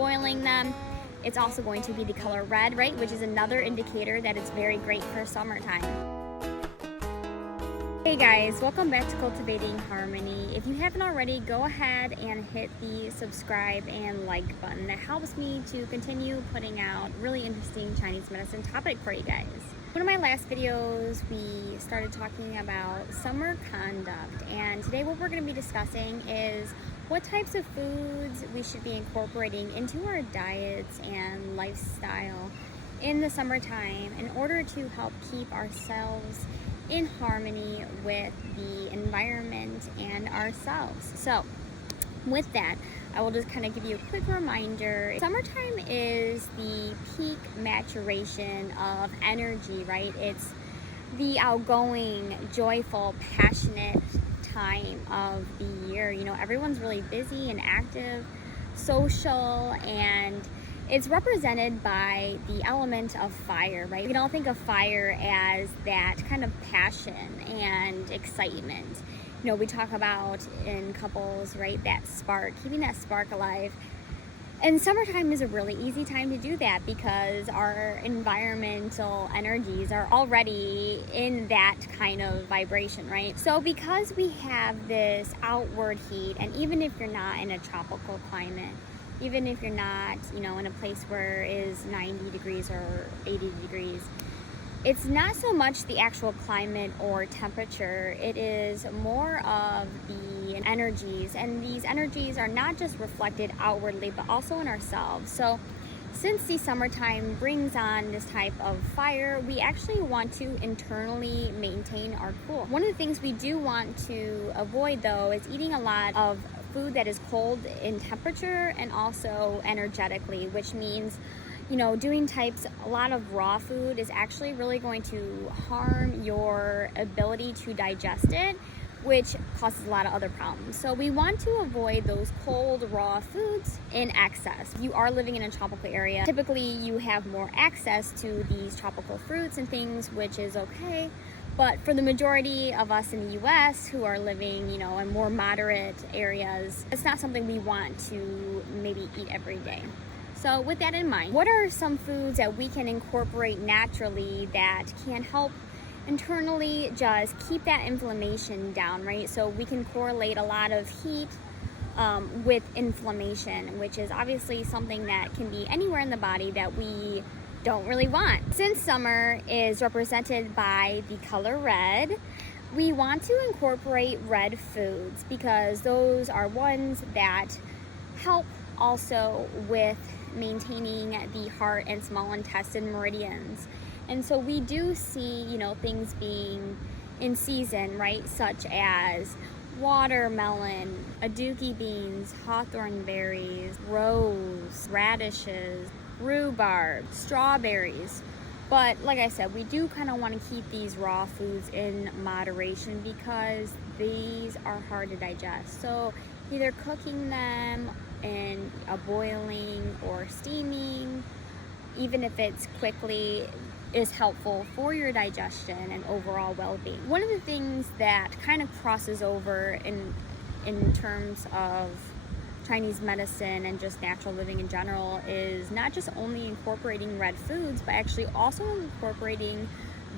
boiling them. It's also going to be the color red, right, which is another indicator that it's very great for summertime. Hey guys, welcome back to Cultivating Harmony. If you haven't already, go ahead and hit the subscribe and like button. That helps me to continue putting out really interesting Chinese medicine topic for you guys. One of my last videos, we started talking about summer conduct, and today what we're going to be discussing is what types of foods we should be incorporating into our diets and lifestyle in the summertime in order to help keep ourselves in harmony with the environment and ourselves. So with that, I will just kind of give you a quick reminder. Summertime is the peak maturation of energy, right? It's the outgoing, joyful, passionate time of the year. You know, everyone's really busy and active, social, and it's represented by the element of fire, right? We can all think of fire as that kind of passion and excitement. You know, we talk about in couples, right, that spark, keeping that spark alive. And summertime is a really easy time to do that because our environmental energies are already in that kind of vibration, right? So because we have this outward heat, and even if you're not in a tropical climate, even if you're not, you know, in a place where it is 90 degrees or 80 degrees, it's not so much the actual climate or temperature. It is more of the energies, and these energies are not just reflected outwardly but also in ourselves. So since the summertime brings on this type of fire, we actually want to internally maintain our cool. One of the things we do want to avoid, though, is eating a lot of food that is cold in temperature and also energetically, which means, you know, doing a lot of raw food is actually really going to harm your ability to digest it, which causes a lot of other problems. So we want to avoid those cold, raw foods in excess. If you are living in a tropical area, typically you have more access to these tropical fruits and things, which is okay. But for the majority of us in the US who are living, you know, in more moderate areas, it's not something we want to maybe eat every day. So with that in mind, what are some foods that we can incorporate naturally that can help internally just keep that inflammation down, right? So we can correlate a lot of heat with inflammation, which is obviously something that can be anywhere in the body that we don't really want. Since summer is represented by the color red, we want to incorporate red foods because those are ones that help also with maintaining the heart and small intestine meridians. And so we do see, you know, things being in season, right, such as watermelon, aduki beans, hawthorn berries, rose, radishes, rhubarb, strawberries. But like I said, we do kind of want to keep these raw foods in moderation because these are hard to digest. So either cooking them in a boiling or steaming, even if it's quickly, is helpful for your digestion and overall well-being. One of the things that kind of crosses over in terms of Chinese medicine and just natural living in general is not just only incorporating red foods, but actually also incorporating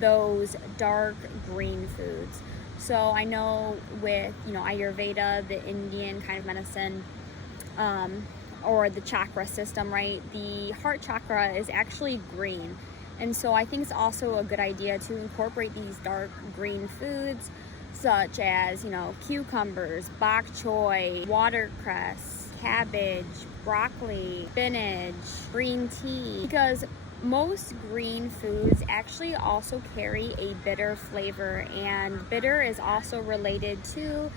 those dark green foods. So I know with, you know, Ayurveda, the Indian kind of medicine, or the chakra system, right? The heart chakra is actually green. And so I think it's also a good idea to incorporate these dark green foods such as, you know, cucumbers, bok choy, watercress, cabbage, broccoli, spinach, green tea, because most green foods actually also carry a bitter flavor, and bitter is also related to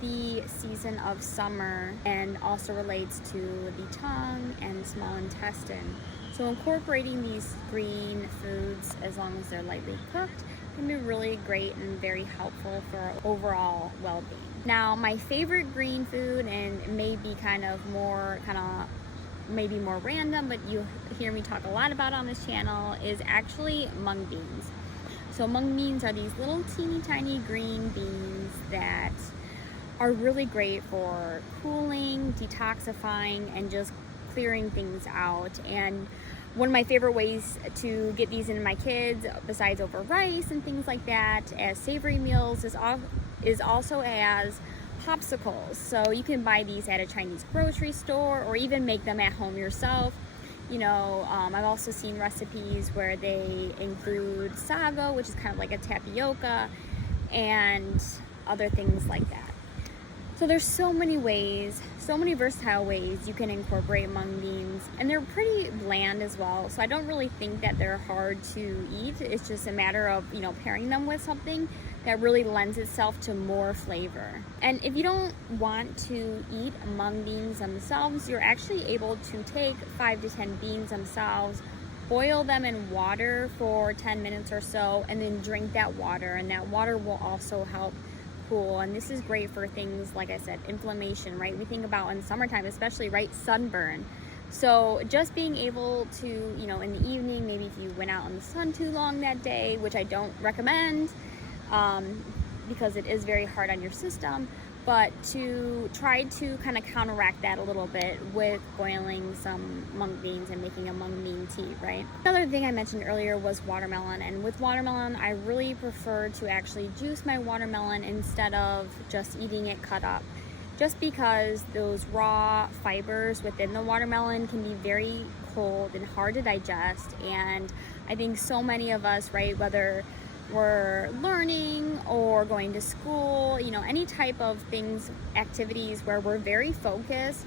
the season of summer and also relates to the tongue and small intestine. So incorporating these green foods, as long as they're lightly cooked, can be really great and very helpful for our overall well-being. Now, my favorite green food, and maybe maybe more random, but you hear me talk a lot about on this channel, is actually mung beans. So mung beans are these little teeny tiny green beans that are really great for cooling, detoxifying, and just clearing things out. And one of my favorite ways to get these into my kids, besides over rice and things like that, as savory meals, is also as popsicles. So you can buy these at a Chinese grocery store or even make them at home yourself. I've also seen recipes where they include sago, which is kind of like a tapioca, and other things like that. So there's so many ways, so many versatile ways you can incorporate mung beans, and they're pretty bland as well. So I don't really think that they're hard to eat. It's just a matter of, pairing them with something that really lends itself to more flavor. And if you don't want to eat mung beans themselves, you're actually able to take 5 to 10 beans themselves, boil them in water for 10 minutes or so, and then drink that water. And that water will also help cool. And this is great for things, like I said, inflammation, right? We think about in summertime, especially, right? Sunburn. So just being able to, in the evening, maybe if you went out in the sun too long that day, which I don't recommend, because it is very hard on your system, but to try to kind of counteract that a little bit with boiling some mung beans and making a mung bean tea, right? Another thing I mentioned earlier was watermelon, and with watermelon, I really prefer to actually juice my watermelon instead of just eating it cut up, just because those raw fibers within the watermelon can be very cold and hard to digest. And I think so many of us, right, whether we're learning or going to school, any type of activities where we're very focused,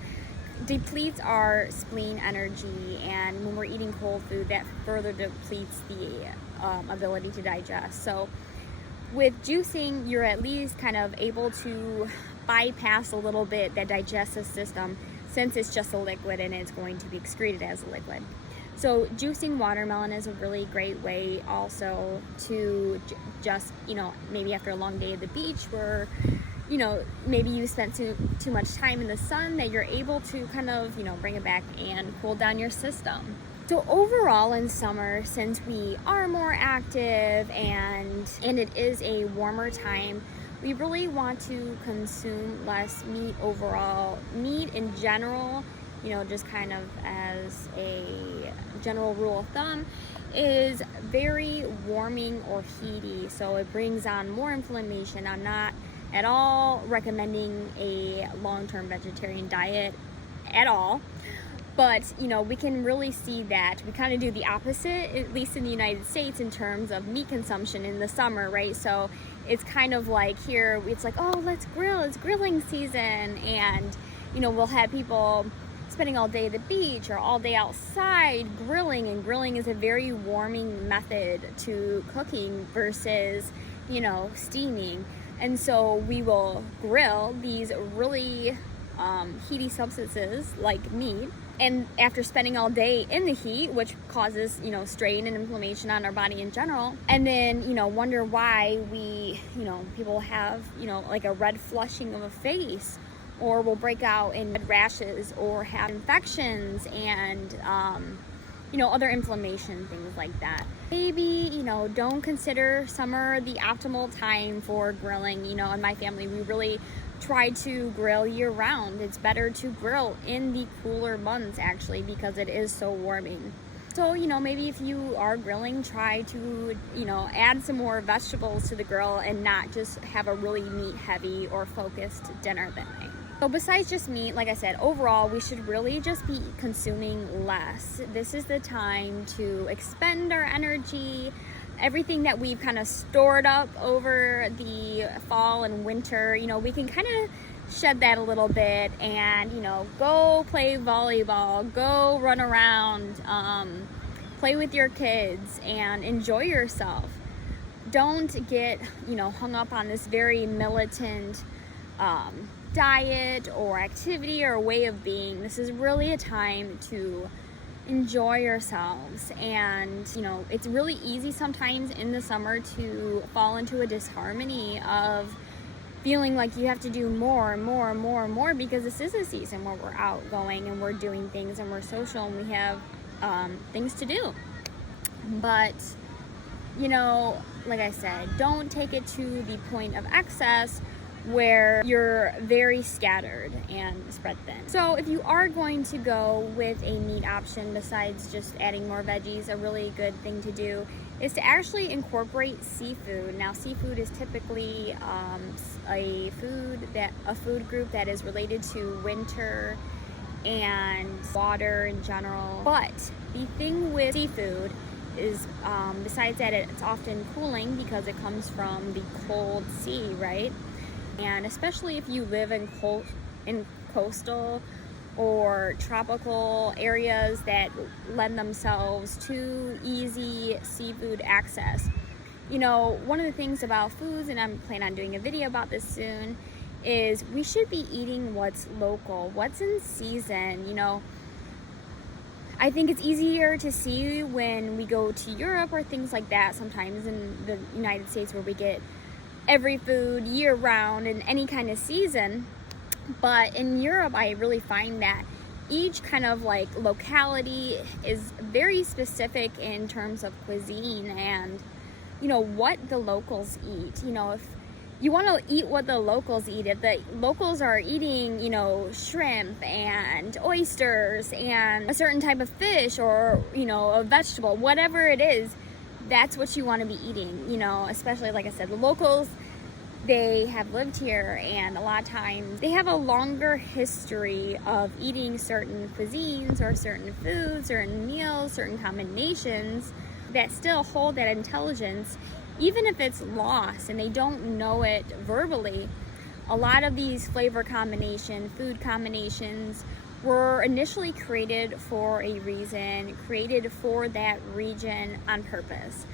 depletes our spleen energy. And when we're eating cold food, that further depletes the ability to digest. So with juicing, you're at least kind of able to bypass a little bit that digestive system, since it's just a liquid and it's going to be excreted as a liquid. So juicing watermelon is a really great way also to just, maybe after a long day at the beach where, maybe you spent too much time in the sun, that you're able to kind of, bring it back and cool down your system. So overall in summer, since we are more active and it is a warmer time, we really want to consume less meat overall. Meat in general, just kind of as a general rule of thumb, is very warming or heaty. So it brings on more inflammation. I'm not at all recommending a long-term vegetarian diet at all. But, we can really see that we kind of do the opposite, at least in the United States, in terms of meat consumption in the summer, right? So it's kind of like here, it's like, oh, let's grill, it's grilling season. And, we'll have people spending all day at the beach or all day outside grilling, and grilling is a very warming method to cooking versus, steaming. And so we will grill these really heaty substances like meat, and after spending all day in the heat, which causes strain and inflammation on our body in general, and then wonder why we people have like a red flushing of a face, or will break out in red rashes or have infections and other inflammation, things like that. Maybe don't consider summer the optimal time for grilling. In my family, we really try to grill year round. It's better to grill in the cooler months, actually, because it is so warming. So maybe if you are grilling, try to add some more vegetables to the grill and not just have a really meat heavy or focused dinner that night. So besides just meat, like I said, overall, we should really just be consuming less. This is the time to expend our energy, everything that we've kind of stored up over the fall and winter. We can kind of shed that a little bit and, go play volleyball, go run around, play with your kids and enjoy yourself. Don't get, hung up on this very militant, diet or activity or way of being. This is really a time to enjoy yourselves. And it's really easy sometimes in the summer to fall into a disharmony of feeling like you have to do more and more and more and more, because this is a season where we're outgoing and we're doing things and we're social and we have things to do. But like I said, don't take it to the point of excess where you're very scattered and spread thin. So if you are going to go with a meat option besides just adding more veggies, a really good thing to do is to actually incorporate seafood. Now, seafood is typically a food group that is related to winter and water in general. But the thing with seafood is, besides that, it's often cooling because it comes from the cold sea, right? And especially if you live in coastal or tropical areas that lend themselves to easy seafood access. You know, one of the things about foods, and I'm planning on doing a video about this soon, is we should be eating what's local, what's in season. You know, I think it's easier to see when we go to Europe or things like that sometimes in the United States, where we get every food year round in any kind of season. But in Europe, I really find that each kind of like locality is very specific in terms of cuisine and, you know, what the locals eat. You know, if you want to eat what the locals eat, if the locals are eating, you know, shrimp and oysters and a certain type of fish, or, you know, a vegetable, whatever it is, that's what you want to be eating. You know, especially, like I said, the locals, they have lived here, and a lot of times they have a longer history of eating certain cuisines or certain foods, certain meals, certain combinations that still hold that intelligence, even if it's lost and they don't know it verbally. A lot of these flavor combinations, food combinations, were initially created for a reason, created for that region on purpose.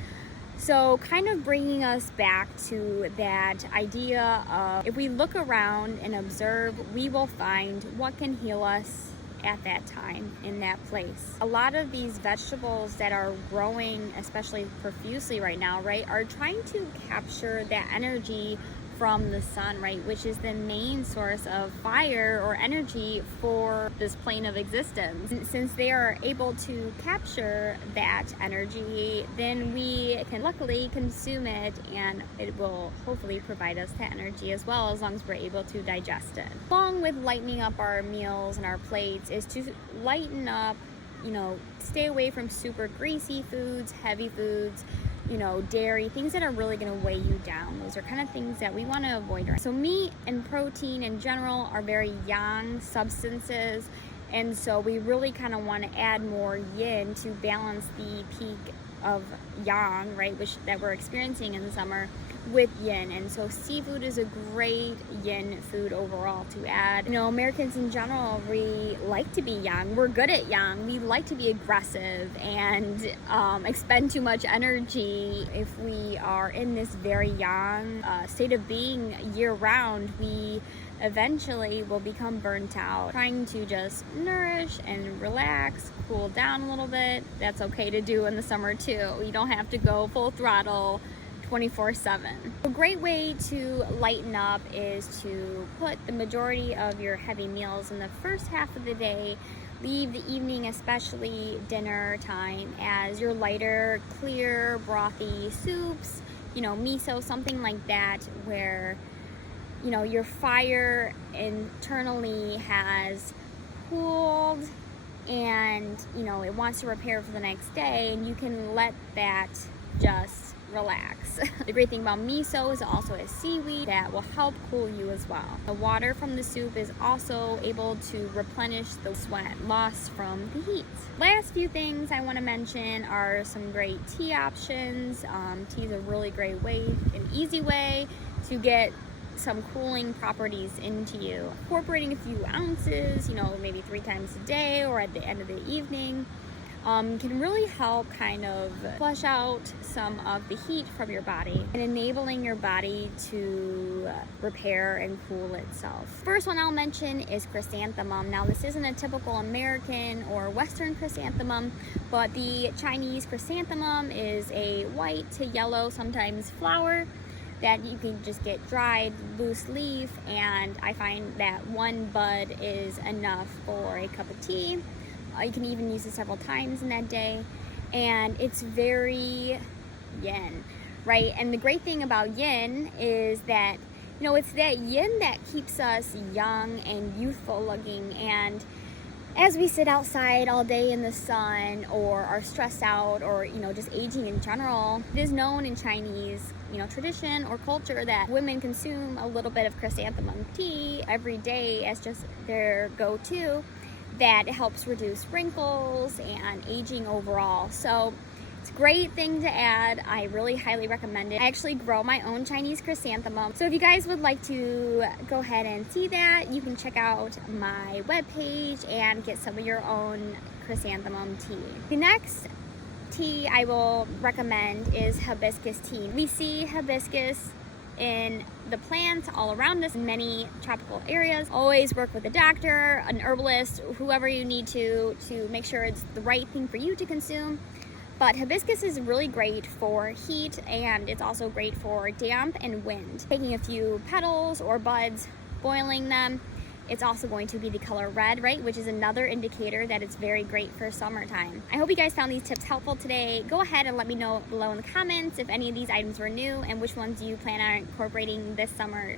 So kind of bringing us back to that idea of, if we look around and observe, we will find what can heal us at that time in that place. A lot of these vegetables that are growing, especially profusely right now, right, are trying to capture that energy from the sun, right, which is the main source of fire or energy for this plane of existence. And since they are able to capture that energy, then we can luckily consume it, and it will hopefully provide us that energy as well, as long as we're able to digest it. Along with lightening up our meals and our plates is to lighten up, you know, stay away from super greasy foods, heavy foods, you know, dairy, things that are really going to weigh you down. Those are kind of things that we want to avoid. So meat and protein in general are very yang substances, and so we really kind of want to add more yin to balance the peak of yang, right, that we're experiencing in the summer, with yin. And so seafood is a great yin food overall to add. You know, Americans in general, we like to be yang. We're good at yang. We like to be aggressive and expend too much energy. If we are in this very yang state of being year round, we eventually will become burnt out. Trying to just nourish and relax, cool down a little bit, that's okay to do in the summer too. You don't have to go full throttle 24/7. A great way to lighten up is to put the majority of your heavy meals in the first half of the day. Leave the evening, especially dinner time, as your lighter, clear, brothy soups, you know, miso, something like that, where, you know, your fire internally has cooled and, you know, it wants to repair for the next day, and you can let that just relax. The great thing about miso is it also has seaweed that will help cool you as well. The water from the soup is also able to replenish the sweat lost from the heat. Last few things I want to mention are some great tea options. Tea is a really great way, an easy way to get some cooling properties into you. Incorporating a few ounces, you know, maybe 3 times a day or at the end of the evening, can really help kind of flush out some of the heat from your body and enabling your body to repair and cool itself. First one I'll mention is chrysanthemum. Now, this isn't a typical American or Western chrysanthemum, but the Chinese chrysanthemum is a white to yellow, sometimes flower, that you can just get dried, loose leaf, and I find that one bud is enough for a cup of tea. You can even use it several times in that day, and it's very yin, right? And the great thing about yin is that You know, it's that yin that keeps us young and youthful looking, and as we sit outside all day in the sun or are stressed out or, you know, just aging in general, it is known in Chinese, you know, tradition or culture that women consume a little bit of chrysanthemum tea every day as just their go-to, that it helps reduce wrinkles and aging overall. So it's a great thing to add. I really highly recommend it. I actually grow my own Chinese chrysanthemum. So if you guys would like to go ahead and see that, you can check out my webpage and get some of your own chrysanthemum tea. The next tea I will recommend is hibiscus tea. We see hibiscus in the plants all around us in many tropical areas. Always work with a doctor, an herbalist, whoever you need to make sure it's the right thing for you to consume. But hibiscus is really great for heat, and it's also great for damp and wind. Taking a few petals or buds, boiling them, it's also going to be the color red, right? Which is another indicator that it's very great for summertime. I hope you guys found these tips helpful today. Go ahead and let me know below in the comments if any of these items were new and which ones you plan on incorporating this summer.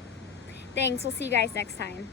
Thanks, we'll see you guys next time.